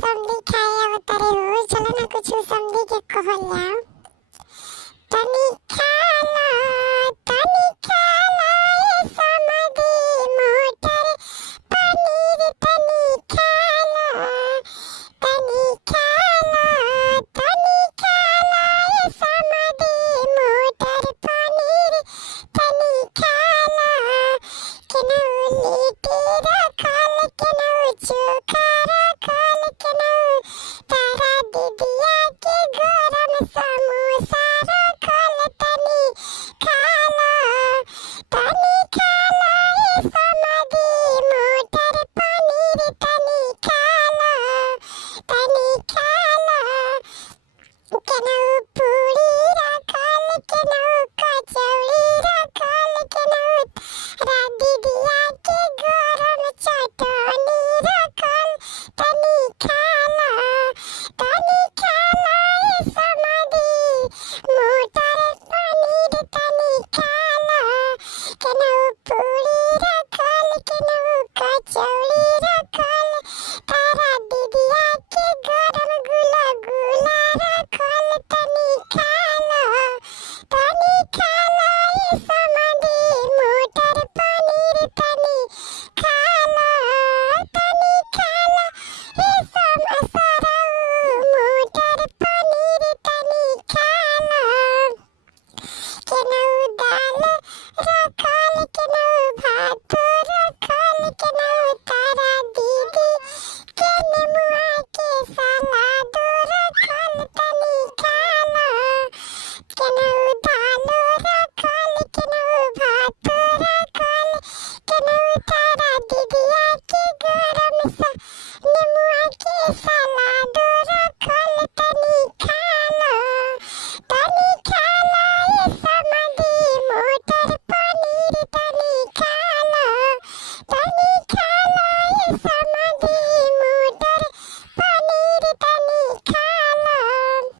समधी खाए अवतारे हो चलो ना कुछ समधी के कहला तनी खाला ए समधी मोटर पनीर तनी खाला ए समधी मोटर पनीर तनी खाला केनौ लिट्टी रखल केनौ चोखा रखल केनौ तारा दीदिया के गरम समोसा रखल तनी खाला ए समधी मोटर पनीर तनी खाला केनौ पूरी रखल केनौ कचौड़ी रखल केनौ तारा दीदिया के गरम चटनी रखल तनी खाला ए समधी मोटर पनीर तनी खाला केनौ पूरी रखल केनौ कचौड़ी रखल तारा दीदिया के गरम गुला गुला रखल तनी खाला ए समधी मोटर पनीर तनी खाला ए सरऊ मोटर पनीर तनी खाला केनौ दाल रखल केनौ भात रखल केनौ तारा दीदी के नेमुआ के सलाद रखल तनी खाला केनौ दाल रखल केनौ भात रखल केनौ तारा दीदिया के गरम नेमुआ के सलाद रखल तनी खाला ए समधी मोटर पनीर तनी खाला ए समधी